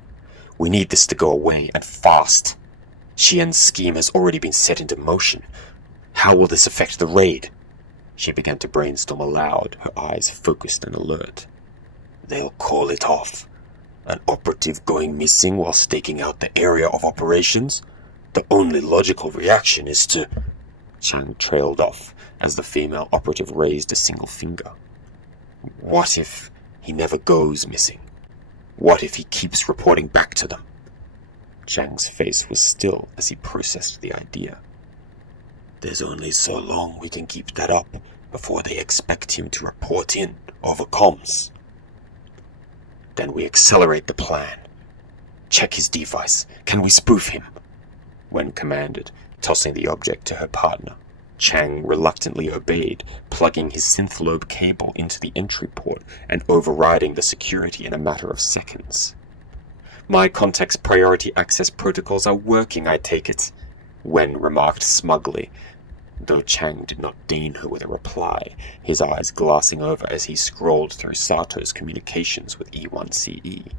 "We need this to go away, and fast. Xian's scheme has already been set into motion. How will this affect the raid?" She began to brainstorm aloud, her eyes focused and alert. "They'll call it off. An operative going missing while staking out the area of operations? The only logical reaction is to—" Chang trailed off as the female operative raised a single finger. "What if he never goes missing? What if he keeps reporting back to them?" Chang's face was still as he processed the idea. "There's only so long we can keep that up before they expect him to report in over comms. Then we accelerate the plan. Check his device. Can we spoof him?" Wen commanded, tossing the object to her partner. Chang reluctantly obeyed, plugging his synthlobe cable into the entry port and overriding the security in a matter of seconds. "My context priority access protocols are working, I take it," Wen remarked smugly, though Chang did not deign her with a reply, his eyes glassing over as he scrolled through Sato's communications with E1CE.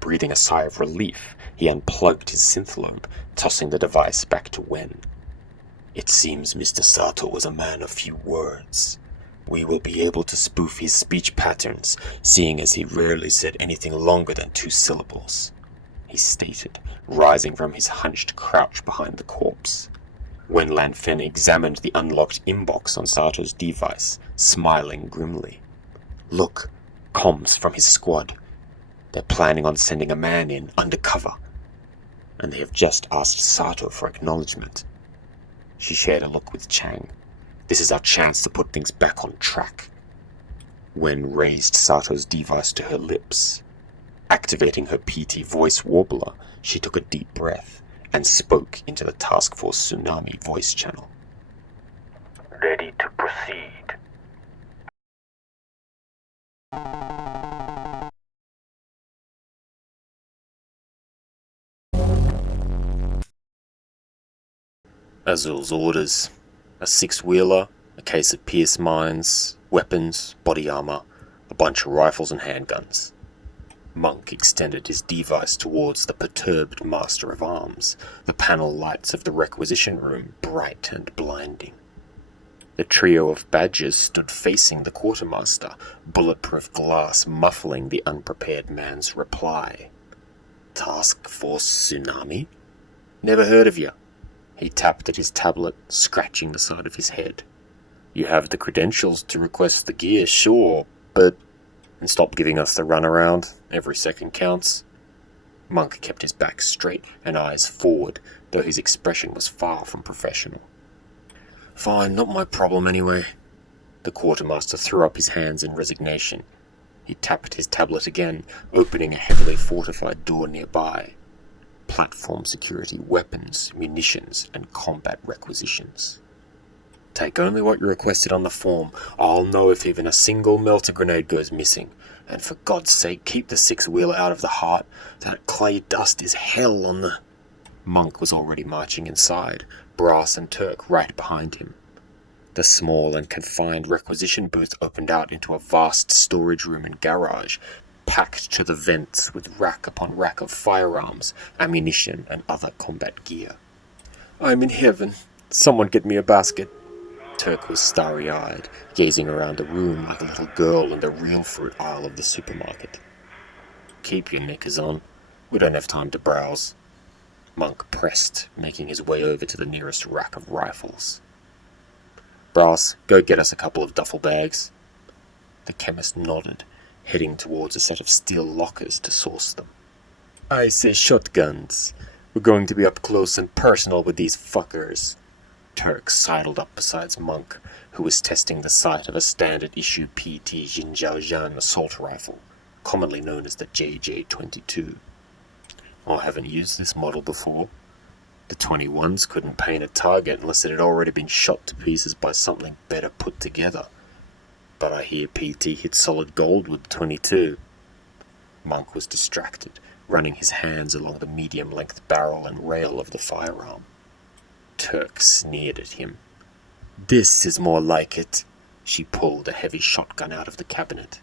Breathing a sigh of relief, he unplugged his synthlobe, tossing the device back to Wen. "It seems Mr. Sato was a man of few words. We will be able to spoof his speech patterns, seeing as he rarely said anything longer than 2 syllables, he stated, rising from his hunched crouch behind the corpse. Wen Lanfen examined the unlocked inbox on Sato's device, smiling grimly. "Look, comms from his squad. They're planning on sending a man in undercover, and they have just asked Sato for acknowledgement." She shared a look with Chang. "This is our chance to put things back on track." Wen raised Sato's device to her lips. Activating her PT voice warbler, she took a deep breath and spoke into the Task Force Tsunami voice channel. Ready to proceed. Azul's orders. A six-wheeler, a case of Pierce mines, weapons, body armor, a bunch of rifles and handguns. Monk extended his device towards the perturbed master of arms, the panel lights of the requisition room bright and blinding. The trio of badgers stood facing the quartermaster, bulletproof glass muffling the unprepared man's reply. Task Force Tsunami? Never heard of you. He tapped at his tablet, scratching the side of his head. You have the credentials to request the gear, sure, but... And stop giving us the runaround. Every second counts. Monk kept his back straight and eyes forward, though his expression was far from professional. Fine, not my problem anyway. The quartermaster threw up his hands in resignation. He tapped his tablet again, opening a heavily fortified door nearby. Platform security, weapons, munitions, and combat requisitions. Take only what you requested on the form. I'll know if even a single melter grenade goes missing. And for God's sake, keep the six-wheeler out of the heart. That clay dust is hell on the... Monk was already marching inside, Brass and Turk right behind him. The small and confined requisition booth opened out into a vast storage room and garage, packed to the vents with rack upon rack of firearms, ammunition, and other combat gear. I'm in heaven. Someone get me a basket. Turk was starry-eyed, gazing around the room like a little girl in the real fruit aisle of the supermarket. Keep your knickers on. We don't have time to browse. Monk pressed, making his way over to the nearest rack of rifles. Brass, go get us a couple of duffel bags. The chemist nodded, heading towards a set of steel lockers to source them. I say shotguns. We're going to be up close and personal with these fuckers. Turk sidled up beside Monk, who was testing the sight of a standard-issue PT Jinjiaojian assault rifle, commonly known as the JJ-22. I haven't used this model before. The 21s couldn't paint a target unless it had already been shot to pieces by something better put together. But I hear PT hit solid gold with the 22. Monk was distracted, running his hands along the medium-length barrel and rail of the firearm. Turk sneered at him. This is more like it. She pulled a heavy shotgun out of the cabinet.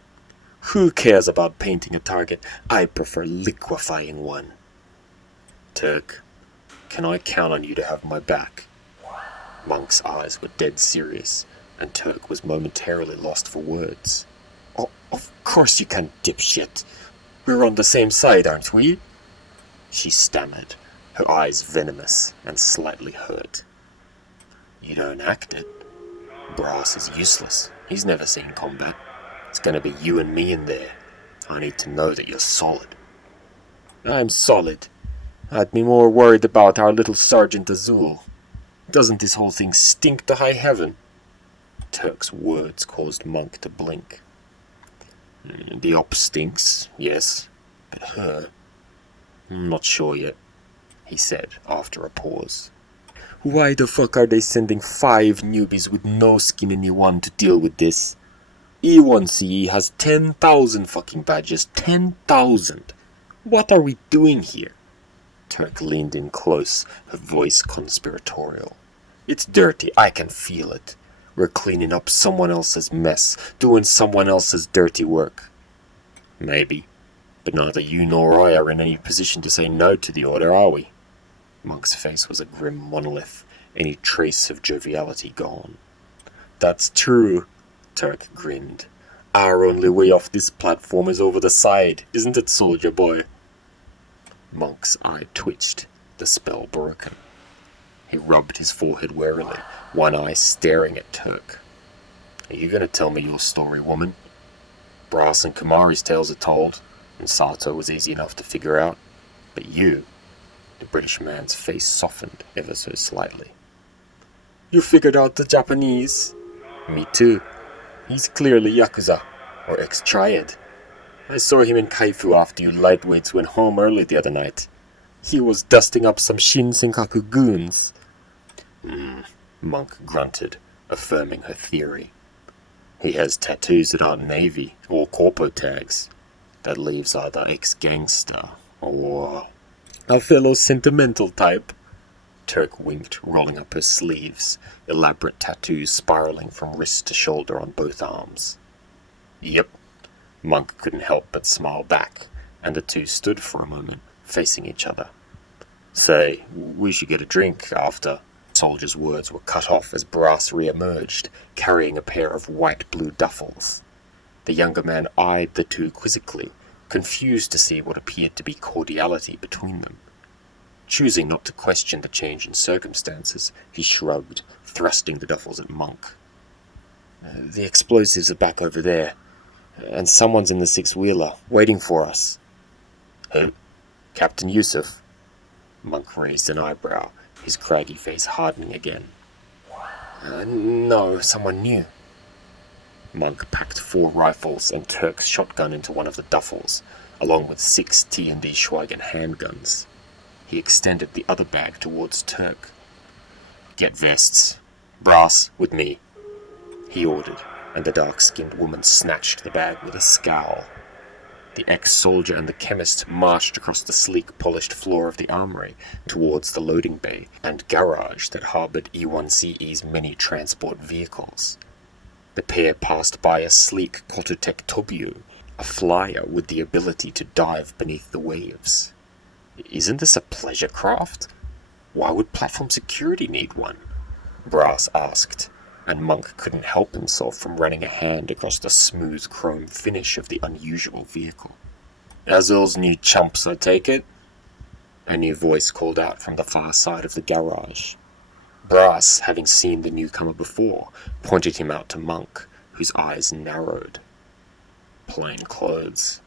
Who cares about painting a target? I prefer liquefying one. Turk, can I count on you to have my back? Monk's eyes were dead serious, and Turk was momentarily lost for words. Oh, of course you can, dipshit. We're on the same side, aren't we? She stammered, her eyes venomous and slightly hurt. You don't act it. Brass is useless. He's never seen combat. It's going to be you and me in there. I need to know that you're solid. I'm solid. I'd be more worried about our little Sergeant Azul. Doesn't this whole thing stink to high heaven? Turk's words caused Monk to blink. The op stinks, yes, but her... I'm not sure yet, he said after a pause. Why the fuck are they sending 5 newbies with no skin in E1 to deal with this? E1CE has 10,000 fucking badges. 10,000! What are we doing here? Turk leaned in close, her voice conspiratorial. It's dirty, I can feel it. We're cleaning up someone else's mess, doing someone else's dirty work. Maybe, but neither you nor I are in any position to say no to the order, are we? Monk's face was a grim monolith, any trace of joviality gone. That's true, Turk grinned. Our only way off this platform is over the side, isn't it, soldier boy? Monk's eye twitched, the spell broken. He rubbed his forehead warily, one eye staring at Turk. Are you going to tell me your story, woman? Brass and Kamari's tales are told, and Sato was easy enough to figure out. But you... The British man's face softened ever so slightly. You figured out the Japanese? Me too. He's clearly Yakuza, or ex-Triad. I saw him in Kaifu after you lightweights went home early the other night. He was dusting up some Shin Senkaku goons. Monk grunted, affirming her theory. He has tattoos that aren't Navy or Corpo tags. That leaves either ex-gangster or a fellow sentimental type. Turk winked, rolling up her sleeves, elaborate tattoos spiraling from wrist to shoulder on both arms. Yep. Monk couldn't help but smile back, and the two stood for a moment, facing each other. Say, we should get a drink after. Soldier's words were cut off as Brass re-emerged, carrying a pair of white-blue duffels. The younger man eyed the two quizzically, confused to see what appeared to be cordiality between them. Choosing not to question the change in circumstances, he shrugged, thrusting the duffels at Monk. The explosives are back over there, and someone's in the six-wheeler, waiting for us. Who? Captain Yusuf? Monk raised an eyebrow, his craggy face hardening again. No, someone new. Monk packed 4 rifles and Turk's shotgun into one of the duffels, along with 6 T&D Schweigen handguns. He extended the other bag towards Turk. Get vests. Brass, with me, he ordered, and the dark-skinned woman snatched the bag with a scowl. The ex-soldier and the chemist marched across the sleek, polished floor of the armory towards the loading bay and garage that harbored E1CE's many transport vehicles. The pair passed by a sleek Kototech Tobio, a flyer with the ability to dive beneath the waves. Isn't this a pleasure craft? Why would platform security need one? Brass asked, and Monk couldn't help himself from running a hand across the smooth chrome finish of the unusual vehicle. Azul's new chumps, I take it? A new voice called out from the far side of the garage. Brass, having seen the newcomer before, pointed him out to Monk, whose eyes narrowed. Plain clothes.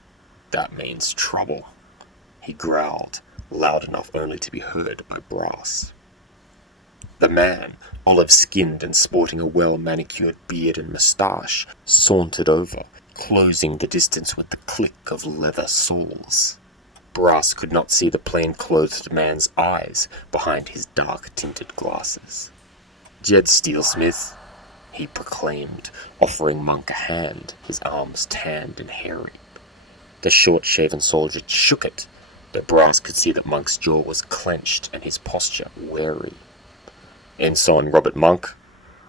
That means trouble, he growled, loud enough only to be heard by Brass. The man, olive-skinned and sporting a well-manicured beard and moustache, sauntered over, closing the distance with the click of leather soles. Brass could not see the plain-clothed man's eyes behind his dark-tinted glasses. Jed Steelsmith, he proclaimed, offering Monk a hand, his arms tanned and hairy. The short-shaven soldier shook it, but Brass could see that Monk's jaw was clenched and his posture wary. Ensign Robert Monk,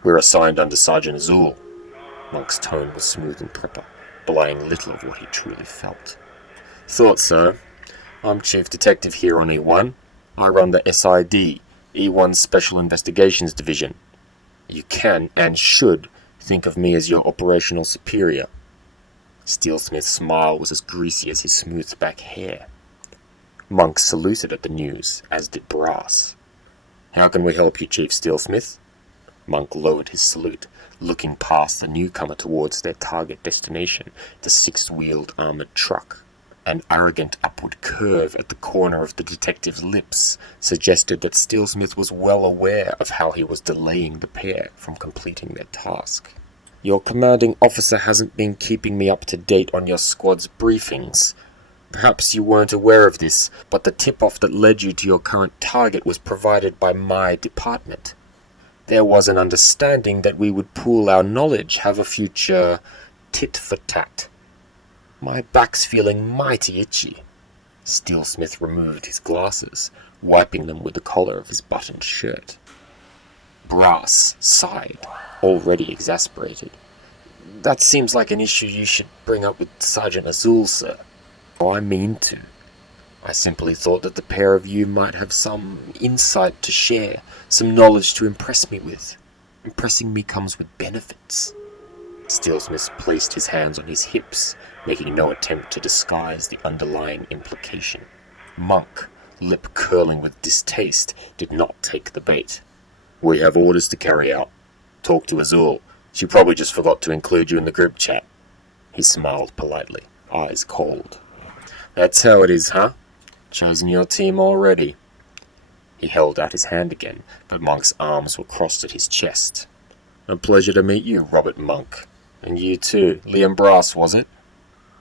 we're assigned under Sergeant Azul. Monk's tone was smooth and proper, belying little of what he truly felt. Thought so. I'm Chief Detective here on E1. I run the SID, E1 Special Investigations Division. You can, and should, think of me as your operational superior. Steelsmith's smile was as greasy as his smooth-back hair. Monk saluted at the news, as did Brass. How can we help you, Chief Steelsmith? Monk lowered his salute, looking past the newcomer towards their target destination, the 6-wheeled armored truck. An arrogant upward curve at the corner of the detective's lips suggested that Steelsmith was well aware of how he was delaying the pair from completing their task. Your commanding officer hasn't been keeping me up to date on your squad's briefings. Perhaps you weren't aware of this, but the tip-off that led you to your current target was provided by my department. There was an understanding that we would pool our knowledge, have a future tit-for-tat. My back's feeling mighty itchy. Steelsmith removed his glasses, wiping them with the collar of his buttoned shirt. Brass sighed, already exasperated. That seems like an issue you should bring up with Sergeant Azul, sir. Oh, I mean to. I simply thought that the pair of you might have some insight to share, some knowledge to impress me with. Impressing me comes with benefits. Steelsmith placed his hands on his hips, making no attempt to disguise the underlying implication. Monk, lip curling with distaste, did not take the bait. We have orders to carry out. Talk to Azul. She probably just forgot to include you in the group chat. He smiled politely, eyes cold. That's how it is, huh? Chosen your team already. He held out his hand again, but Monk's arms were crossed at his chest. A pleasure to meet you, Robert Monk. And you too, Liam Brass, was it?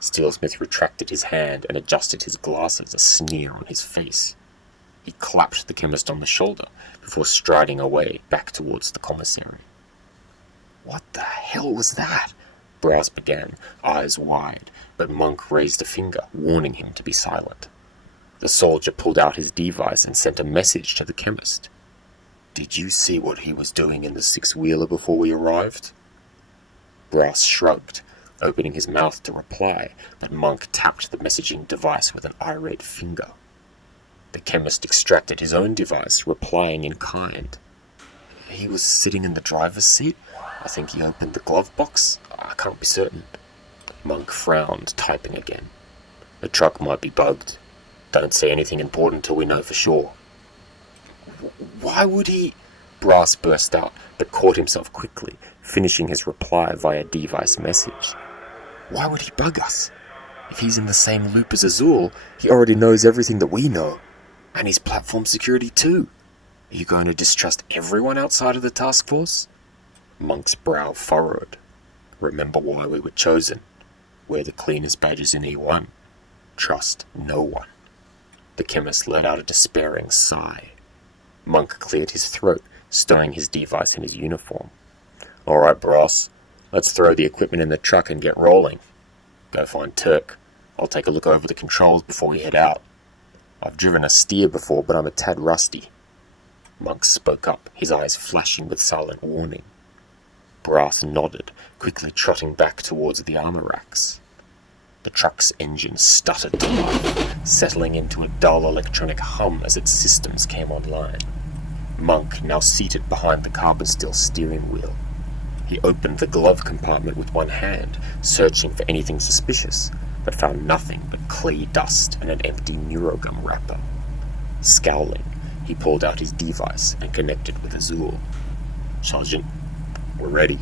Steelsmith retracted his hand and adjusted his glasses, a sneer on his face. He clapped the chemist on the shoulder before striding away back towards the commissary. What the hell was that? Brass began, eyes wide, but Monk raised a finger, warning him to be silent. The soldier pulled out his device and sent a message to the chemist. Did you see what he was doing in the six-wheeler before we arrived? Brass shrugged, opening his mouth to reply, but Monk tapped the messaging device with an irate finger. The chemist extracted his own device, replying in kind. He was sitting in the driver's seat. I think he opened the glove box. I can't be certain. Monk frowned, typing again. The truck might be bugged. Don't say anything important till we know for sure. Why would he? Brass burst out, but caught himself quickly, finishing his reply via device message. Why would he bug us? If he's in the same loop as Azul, he already knows everything that we know. And he's platform security too. Are you going to distrust everyone outside of the task force? Monk's brow furrowed. Remember why we were chosen. We're the cleanest badges in E1. Trust no one. The chemist let out a despairing sigh. Monk cleared his throat, stowing his device in his uniform. All right, Brass. Let's throw the equipment in the truck and get rolling. Go find Turk. I'll take a look over the controls before we head out. I've driven a steer before, but I'm a tad rusty. Monk spoke up, his eyes flashing with silent warning. Brass nodded, quickly trotting back towards the armor racks. The truck's engine stuttered to life, settling into a dull electronic hum as its systems came online. Monk, now seated behind the carbon steel steering wheel. He opened the glove compartment with one hand, searching for anything suspicious, but found nothing but clay dust and an empty neurogum wrapper. Scowling, he pulled out his device and connected with Azul. Sergeant, we're ready.